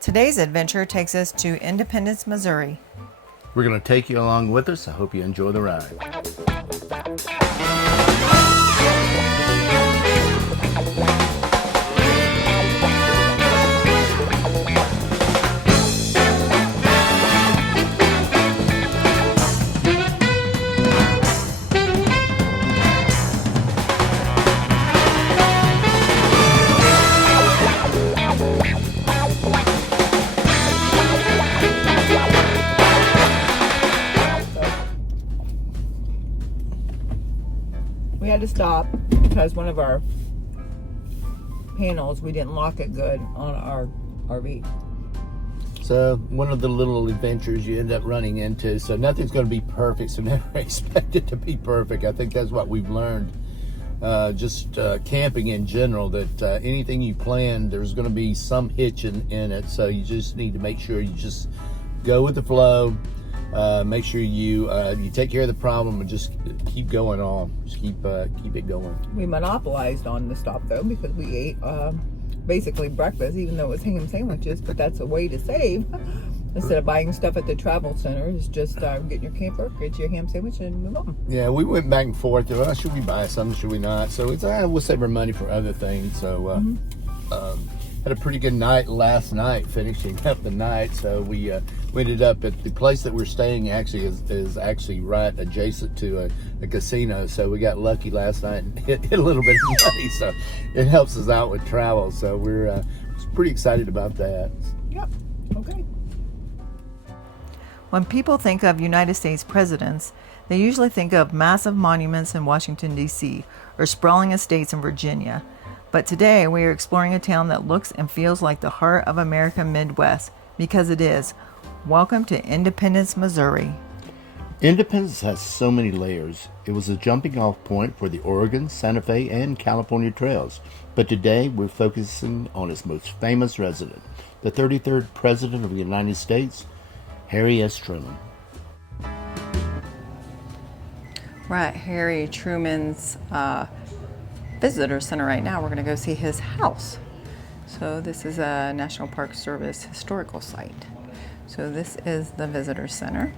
Today's adventure takes us to Independence, Missouri. We're going to take you along with us. I hope you enjoy the ride. We had to stop because one of our panels, we didn't lock it good on our RV. So one of the little adventures you end up running into. So nothing's going to be perfect, so never expect it to be perfect. I think that's what we've learned. Just camping in general, that anything you plan, there's going to be some hitch in it. So you just need to make sure you just go with the flow. Make sure you take care of the problem and just keep going on. Just keep it going. We monopolized on the stop though because we ate basically breakfast, even though it was ham sandwiches. But that's a way to save. Instead of buying stuff at the travel center, it's just get your camper, get your ham sandwich, and move on. Yeah, we went back and forth. Well, should we buy something? Should we not? So it's we'll save our money for other things. So had a pretty good night last night, finishing up the night. So we ended up at the place that we're staying. Actually, is actually right adjacent to a casino. So we got lucky last night and hit a little bit of money. So it helps us out with travel. So we're pretty excited about that. Yep. Okay. When people think of United States presidents, they usually think of massive monuments in Washington, D.C., or sprawling estates in Virginia. But today we are exploring a town that looks and feels like the heart of American Midwest, because it is. Welcome to Independence, Missouri. Independence has so many layers. It was a jumping off point for the Oregon, Santa Fe, and California trails. But today we're focusing on its most famous resident, the 33rd President of the United States, Harry S. Truman. We're at Harry Truman's visitor center right now. We're going to go see his house. So this is a National Park Service historical site. So this is the visitor center.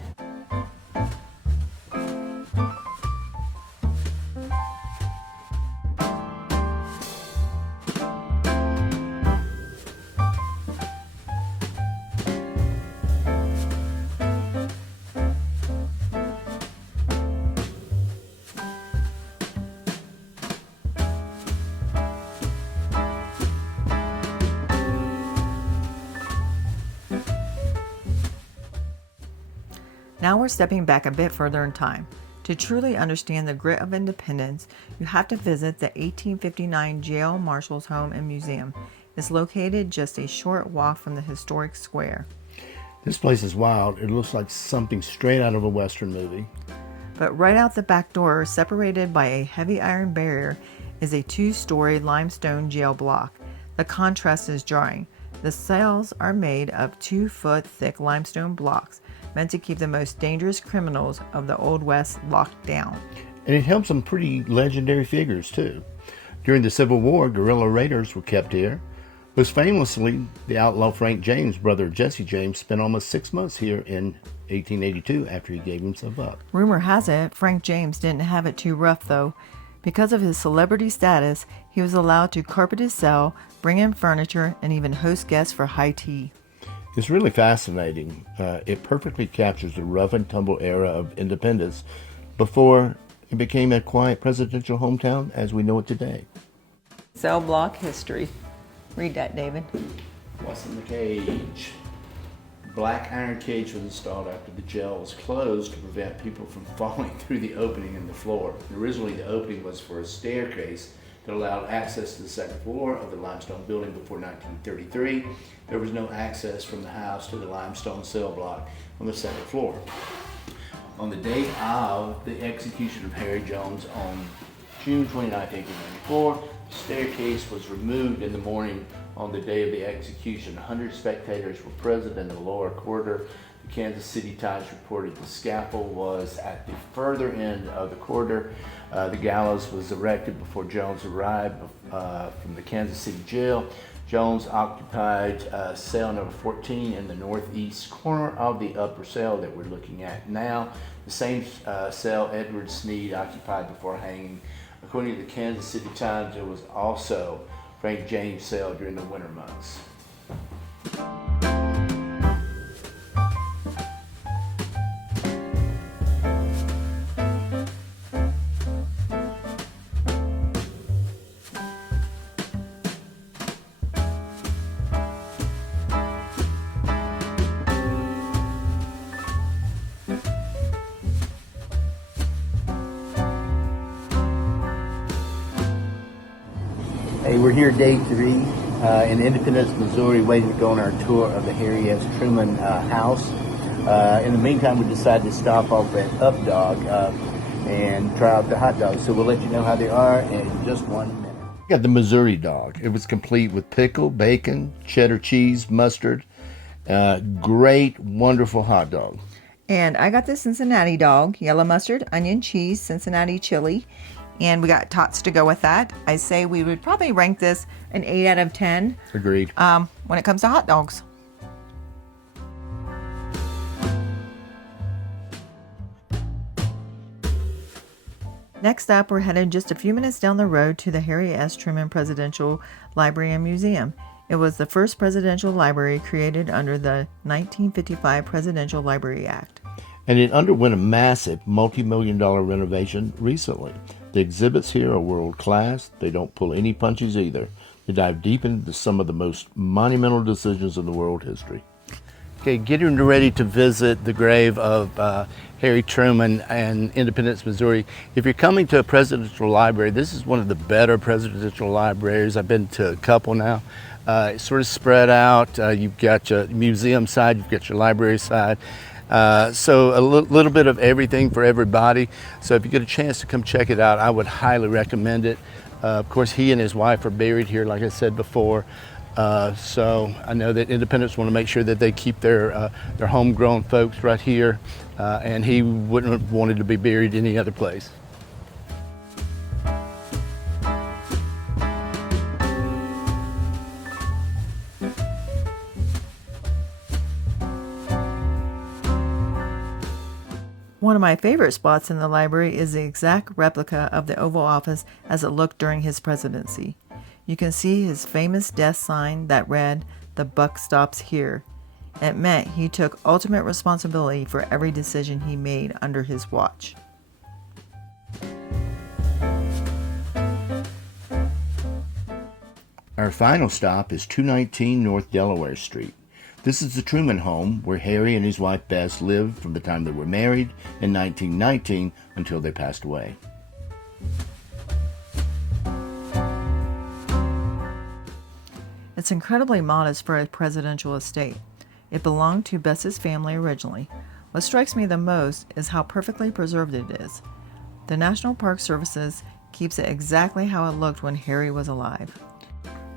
Now we're stepping back a bit further in time. To truly understand the grit of independence, you have to visit the 1859 jail marshal's home and museum. It's located just a short walk from the historic square. This place is wild. It looks like something straight out of a Western movie. But right out the back door, separated by a heavy iron barrier, is a 2-story limestone jail block. The contrast is jarring. The cells are made of 2-foot thick limestone blocks, meant to keep the most dangerous criminals of the Old West locked down. And it held some pretty legendary figures, too. During the Civil War, guerrilla raiders were kept here. Most famously, the outlaw Frank James, brother of Jesse James, spent almost 6 months here in 1882 after he gave himself up. Rumor has it, Frank James didn't have it too rough, though. Because of his celebrity status, he was allowed to carpet his cell, bring in furniture, and even host guests for high tea. It's really fascinating. It perfectly captures the rough and tumble era of independence before it became a quiet presidential hometown as we know it today. Cell block history. Read that, David. What's in the cage? Black iron cage was installed after the jail was closed to prevent people from falling through the opening in the floor. Originally, the opening was for a staircase that allowed access to the second floor of the limestone building before 1933. There was no access from the house to the limestone cell block on the second floor. On the day of the execution of Harry Jones on June 29, 1894, the staircase was removed in the morning on the day of the execution. 100 spectators were present in the lower corridor. The Kansas City Times reported the scaffold was at the further end of the corridor. The gallows was erected before Jones arrived from the Kansas City jail. Jones occupied cell number 14 in the northeast corner of the upper cell that we're looking at now. The same cell Edward Sneed occupied before hanging. According to the Kansas City Times, it was also Frank James' cell during the winter months. Hey, we're here day 3 in Independence, Missouri, waiting to go on our tour of the Harry S. Truman house. In the meantime, we decided to stop off at Up Dog and try out the hot dogs. So we'll let you know how they are in just 1 minute. We got the Missouri dog. It was complete with pickle, bacon, cheddar cheese, mustard. Great, wonderful hot dog. And I got the Cincinnati dog, yellow mustard, onion, cheese, Cincinnati chili. And we got tots to go with that. I say we would probably rank this an 8 out of 10. Agreed. When it comes to hot dogs. Next up, we're headed just a few minutes down the road to the Harry S. Truman Presidential Library and Museum. It was the first presidential library created under the 1955 Presidential Library Act. And it underwent a massive multi-million-dollar renovation recently. The exhibits here are world-class. They don't pull any punches either. They dive deep into some of the most monumental decisions in the world history. Okay, getting ready to visit the grave of Harry Truman in Independence, Missouri. If you're coming to a presidential library, this is one of the better presidential libraries. I've been to a couple now. It's sort of spread out. You've got your museum side, you've got your library side. So a little bit of everything for everybody. So if you get a chance to come check it out, I would highly recommend it. Of course, he and his wife are buried here, like I said before. So I know that Independents want to make sure that they keep their homegrown folks right here, and he wouldn't have wanted to be buried any other place. One of my favorite spots in the library is the exact replica of the Oval Office as it looked during his presidency. You can see his famous desk sign that read, "The buck stops here." It meant he took ultimate responsibility for every decision he made under his watch. Our final stop is 219 North Delaware Street. This is the Truman home where Harry and his wife Bess lived from the time they were married in 1919 until they passed away. It's incredibly modest for a presidential estate. It belonged to Bess's family originally. What strikes me the most is how perfectly preserved it is. The National Park Services keeps it exactly how it looked when Harry was alive.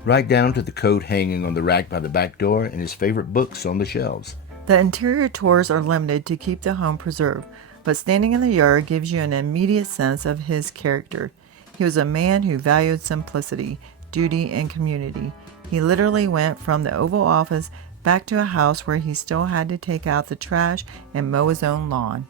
Right down to the coat hanging on the rack by the back door and his favorite books on the shelves. The interior tours are limited to keep the home preserved, but standing in the yard gives you an immediate sense of his character. He was a man who valued simplicity, duty, and community. He literally went from the Oval Office back to a house where he still had to take out the trash and mow his own lawn.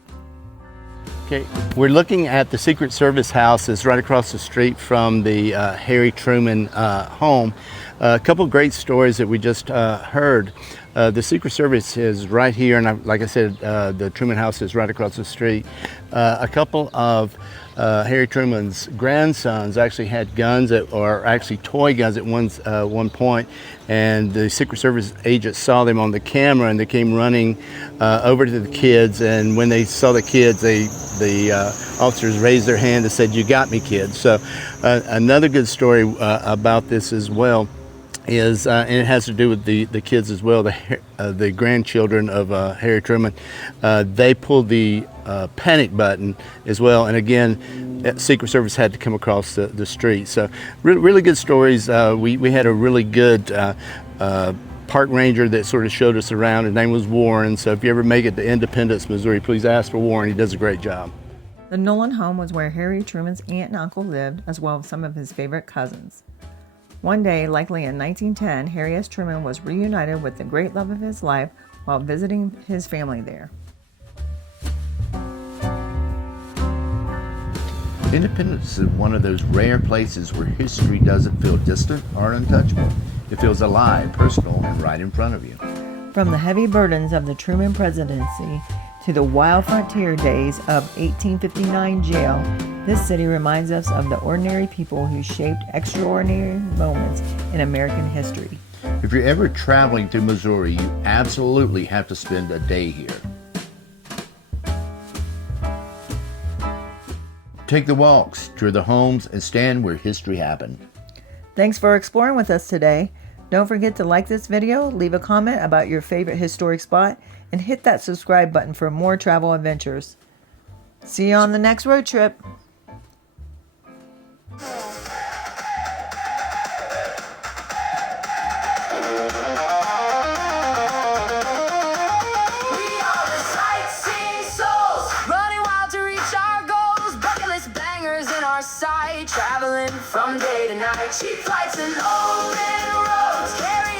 Okay, we're looking at the Secret Service house. It's right across the street from the Harry Truman home. A couple of great stories that we just heard. The Secret Service is right here, and like I said, the Truman house is right across the street. A couple of Harry Truman's grandsons actually had guns or actually toy guns at one point, and the Secret Service agents saw them on the camera, and they came running over to the kids. And when they saw the kids, the officers raised their hand and said, "You got me, kids." So another good story about this as well is, and it has to do with the kids as well, the grandchildren of Harry Truman. They pulled the panic button as well, and again, Secret Service had to come across the street. So really good stories. We had a really good park ranger that sort of showed us around. His name was Warren. So if you ever make it to Independence, Missouri, please ask for Warren. He does a great job. The Nolan home was where Harry Truman's aunt and uncle lived, as well as some of his favorite cousins. One day, likely in 1910, Harry S. Truman was reunited with the great love of his life while visiting his family there. Independence is one of those rare places where history doesn't feel distant or untouchable. It feels alive, personal, and right in front of you. From the heavy burdens of the Truman presidency to the wild frontier days of 1859 jail, this city reminds us of the ordinary people who shaped extraordinary moments in American history. If you're ever traveling through Missouri, you absolutely have to spend a day here. Take the walks, tour the homes, and stand where history happened. Thanks for exploring with us today. Don't forget to like this video, leave a comment about your favorite historic spot, and hit that subscribe button for more travel adventures. See you on the next road trip. Traveling from day to night, cheap flights and open roads, carry